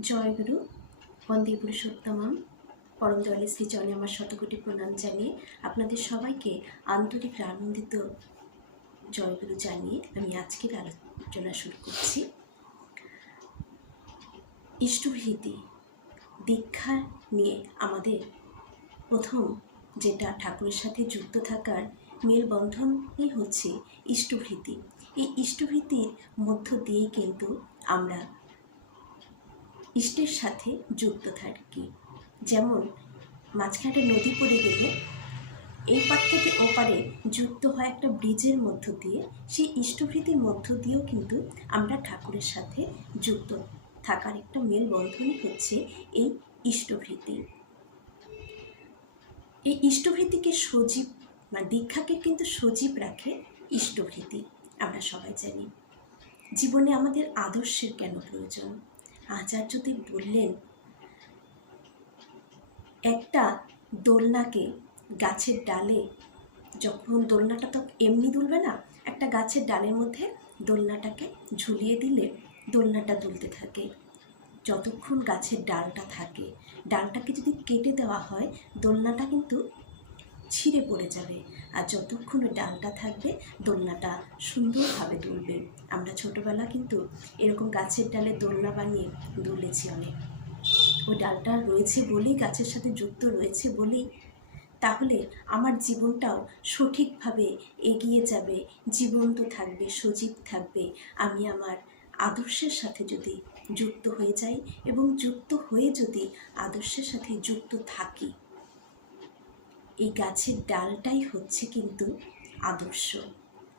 জয়গুরু বন্দে পুরুষোত্তমম। পরম দয়ালে শ্রীচরণে আমার শতকোটি প্রণাম জানিয়ে আপনাদের সবাইকে আন্তরিক আনন্দিত জয়গুরু জানিয়ে আমি আজকের আলোচনা শুরু করছি। ইষ্টভীতি দীক্ষা নিয়ে আমাদের প্রথম যেটা ঠাকুরের সাথে যুক্ত থাকার মেলবন্ধনই হচ্ছে ইষ্টভীতি এই ইষ্টভীতির মধ্য দিয়েই কিন্তু আমরা ইষ্টের সাথে যুক্ত থাকি। যেমন মাঝখানে নদী পড়ে গেলে এই পার থেকে ওপারে যুক্ত হয় একটা ব্রিজের মধ্য দিয়ে, সেই ইষ্টভীতির মধ্য দিয়েও কিন্তু আমরা ঠাকুরের সাথে যুক্ত থাকার একটা মেলবন্ধনই হচ্ছে এই ইষ্টভীতি। এই ইষ্টভীতিকে সজীব মানে দীক্ষাকে কিন্তু সজীব রাখে ইষ্টভীতি, আমরা সবাই জানি। জীবনে আমাদের আদর্শের কেন প্রয়োজন? আচার্যদেব বললেন, একটা দোলনাকে গাছের ডালে, যখন দোলনাটা তো এমনি দুলবে না, একটা গাছের ডালের মধ্যে দোলনাটাকে ঝুলিয়ে দিলে দোলনাটা দুলতে থাকে। যতক্ষণ গাছের ডালটা থাকে, ডালটাকে যদি কেটে দেওয়া হয়, দোলনাটা কিন্তু ছিঁড়ে পড়ে যাবে। আর যতক্ষণ ডালটা থাকবে, দোলনাটা সুন্দরভাবে দুলবে। আমরা ছোটোবেলা কিন্তু এরকম গাছের ডালে দোলনা বানিয়ে দুলেছি অনেক। ওই ডালটা রয়েছে বলেই, গাছের সাথে যুক্ত রয়েছে বলেই। তাহলে আমার জীবনটাও সঠিকভাবে এগিয়ে যাবে, জীবন্ত থাকবে, সজীব থাকবে। আমি আমার আদর্শের সাথে যদি যুক্ত হয়ে যাই এবং যুক্ত হয়ে যদি আদর্শের সাথে যুক্ত থাকি এই গাছের ডালটাই হচ্ছে কিন্তু আদর্শ।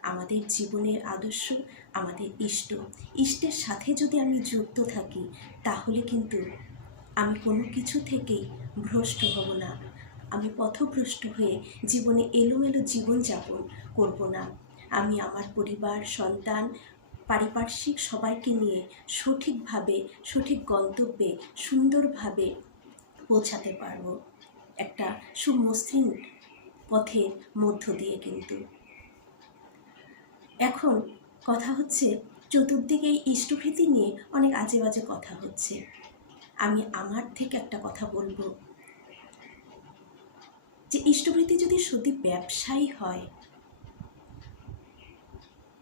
আমাদের জীবনের আদর্শ, আমাদের ইষ্ট। ইষ্টের সাথে যদি আমি যুক্ত থাকি, তাহলে কিন্তু আমি কোনো কিছু থেকেই ভ্রষ্ট হব না। আমি পথভ্রষ্ট হয়ে জীবনে এলোমেলো জীবনযাপন করব না। আমি আমার পরিবার, সন্তান, পারিপার্শ্বিক সবাইকে নিয়ে সঠিকভাবে, সঠিক গন্তব্যে সুন্দরভাবে পৌঁছাতে পারব। একটা সুমসৃণ পথের মধ্য দিয়ে কিন্তু। এখন কথা হচ্ছে, চতুর্দিকে এই ইষ্টভীতি নিয়ে অনেক আজে বাজে কথা হচ্ছে। আমি আমার থেকে একটা কথা বলব। যে ইষ্টভীতি যদি সত্যি ব্যবসায়ী হয়,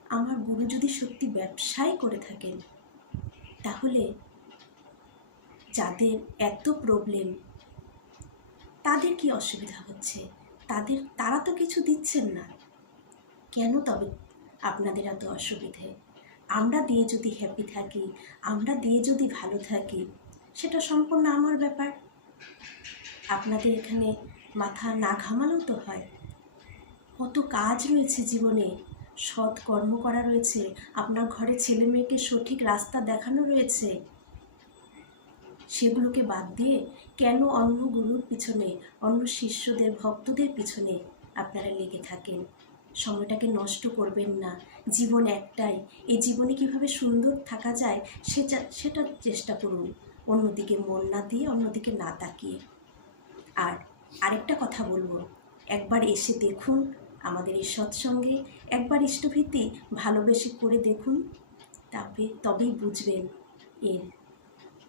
আমার গুরু যদি সত্যি ব্যবসায় করে থাকেন, তাহলে যাদের এত প্রবলেম তাদের কি অসুবিধা হচ্ছে? তাদের, তারা তো কিছু দিচ্ছেন না। কেন তবে আপনাদের এত অসুবিধে? আমরা দিয়ে যদি হ্যাপি থাকি, আমরা দিয়ে যদি ভালো থাকি, সেটা সম্পূর্ণ আমার ব্যাপার। আপনাদের এখানে মাথা না ঘামালেও তো হয়? কত কাজ রয়েছে জীবনে। সৎ কর্ম করা রয়েছে। আপনার ঘরে ছেলে মেয়েকে সঠিক রাস্তা দেখানো রয়েছে। সেগুলোকে বাদ দিয়ে কেন অন্য গুরুর পিছনে, অন্য শিষ্যদের, ভক্তদের পিছনে আপনারা লেগে থাকেন? সময়টাকে নষ্ট করবেন না। জীবন একটাই। এই জীবনে কীভাবে সুন্দর থাকা যায় সেটা সেটা চেষ্টা করুন। অন্যদিকে মন না দিয়ে অন্যদিকে না তাকিয়ে। আর আরেকটা কথা বলব। একবার এসে দেখুন আমাদের এই সৎসঙ্গে, একবার ইষ্টভীতি ভালোবেসে করে দেখুন তবে তবেই বুঝবেন এর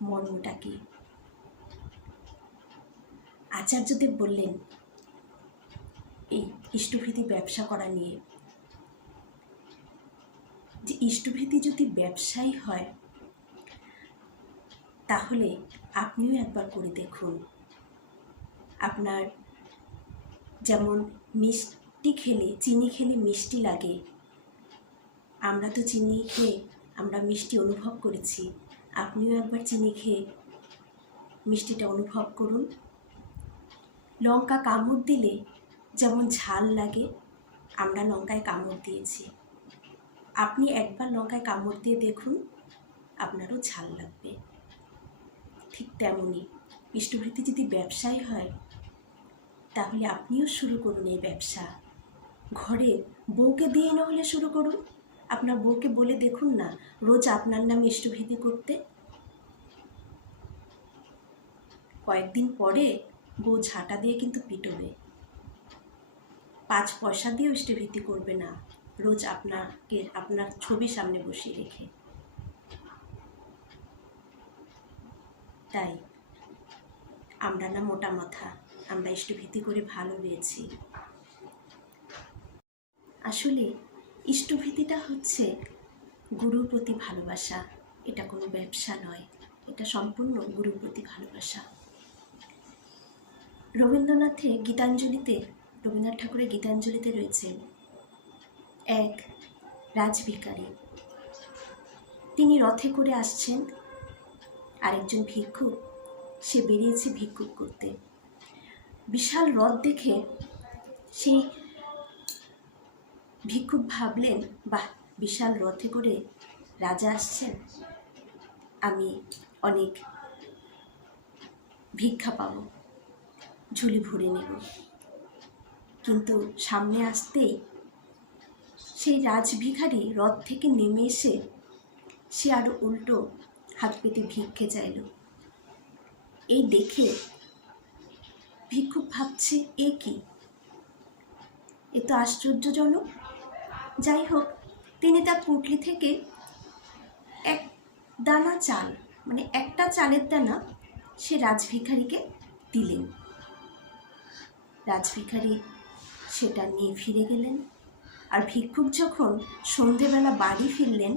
মর্মটা কি আচার্যদেব বললেন, এই ইষ্টভীতি ব্যবসা করা নিয়ে, যে ইষ্টভীতি যদি ব্যবসায়ী হয়, তাহলে আপনিও একবার করে দেখুন। আপনার যেমন মিষ্টি খেলে, চিনি খেলে মিষ্টি লাগে, আমরা তো চিনি খেয়ে আমরা মিষ্টি অনুভব করেছি। আপনিও একবার চিনি খেয়ে মিষ্টিটা অনুভব করুন। লঙ্কা কামড় দিলে যেমন ঝাল লাগে, আমরা লঙ্কায় কামড় দিয়েছি। আপনি একবার লঙ্কায় কামড় দিয়ে দেখুন, আপনারও ঝাল লাগবে। ঠিক তেমনই ইষ্টভৃতি যদি ব্যবসায় হয়, তাহলে আপনিও শুরু করুন এই ব্যবসা। ঘরে বউকে দিয়ে না হলে শুরু করুন। আপনার বউকে বলে দেখুন না, রোজ আপনার নামে ইষ্টভীতি করতে। কয়েকদিন পরে বউ ঝাঁটা দিয়ে কিন্তু পিটবে। পাঁচ পয়সা দিয়েও ইষ্টভীতি করবে না, রোজ আপনাকে, আপনার ছবি সামনে বসিয়ে রেখে। তাই আমরা না মোটা মাথা, আমরা ইষ্টভীতি করে ভালো পেয়েছি আসলে ইষ্টভীতিটা হচ্ছে গুরুর প্রতি ভালোবাসা। এটা কোনো ব্যবসা নয়। এটা সম্পূর্ণ গুরুর প্রতি ভালোবাসা। রবীন্দ্রনাথে গীতাঞ্জলিতে, রবীন্দ্রনাথ ঠাকুরের গীতাঞ্জলিতে রয়েছে এক রাজভিকারী তিনি রথে করে আসছেন। আরেকজন ভিক্ষুক, সে বেরিয়েছে ভিক্ষুক করতে। বিশাল রথ দেখে সেই ভিক্ষুক ভাবলেন, বাহ, বিশাল রথে করে রাজা আসছেন। আমি অনেক ভিক্ষা পাব। ঝুলি ভরে নেব। কিন্তু সামনে আসতেই সেই রাজভিখারি রথ থেকে নেমে এসে সে আরও উল্টো হাত পেতে ভিক্ষে চাইল। এই দেখে ভিক্ষুক ভাবছে, এ কি? এ তো আশ্চর্যজনক। যাই হোক, তিনি তার পুটলি থেকে এক দানা চাল মানে একটা চালের দানা সে রাজভিখারিকে দিলেন। রাজভিখারি সেটা নিয়ে ফিরে গেলেন আর ভিক্ষুক যখন সন্ধেবেলা বাড়ি ফিরলেন,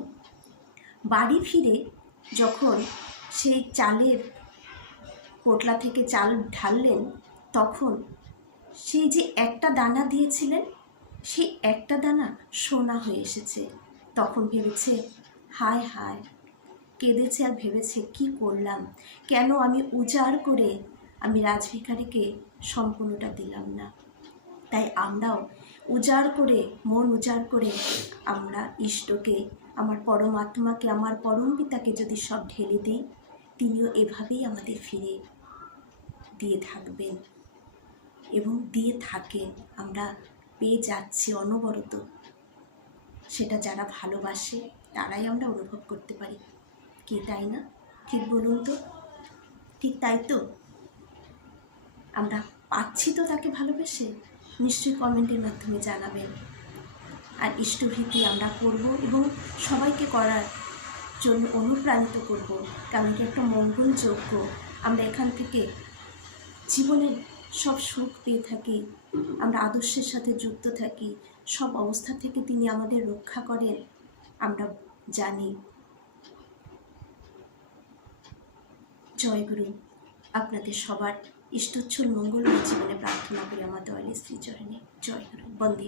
বাড়ি ফিরে যখন সেই চালের পোটলা থেকে চাল ঢাললেন, তখন সেই যে একটা দানা দিয়েছিলেন সেই একটা দানা সোনা হয়ে এসেছে। তখন ভেবেছে, হায় হায়, কেঁদেছে আর ভেবেছে, কি করলাম? কেন আমি উজাড় করে আমি রাজভিখারিকে সম্পূর্ণটা দিলাম না? তাই আমরাও উজাড় করে, মন উজাড় করে আমরা ইষ্টকে, আমার পরমাত্মাকে, আমার পরম পিতাকে যদি সব ঢেলে দিই, তিনিও এভাবেই আমাদের ফিরে দিয়ে থাকবেন। এবং দিয়ে থাকেন। আমরা পেয়ে যাচ্ছি অনবরত। সেটা যারা ভালোবাসে, তারাই আমরা অনুভব করতে পারি। কি তাই না? ঠিক বলুন তো? ঠিক তাই তো? আমরা পাচ্ছি তো তাকে ভালোবেসে? নিশ্চয়ই কমেন্টের মাধ্যমে জানাবেন। আর ইষ্টভীতি আমরা করব এবং সবাইকে করার জন্য অনুপ্রাণিত করব। কারণ কি একটা মঙ্গলযোগ্য আমরা এখান থেকে জীবনের সব সুখ পেয়ে থাকি। আমরা আদর্শের সাথে যুক্ত থাকি, সব অবস্থা থেকে তিনি আমাদের রক্ষা করেন, আমরা জানি। জয়গুরু, আপনাদের সবার ইষ্টচ্ছল মঙ্গল জীবনে প্রার্থনা করি আমার দয়ালের শ্রীচরণে। জয় গুরু বন্দে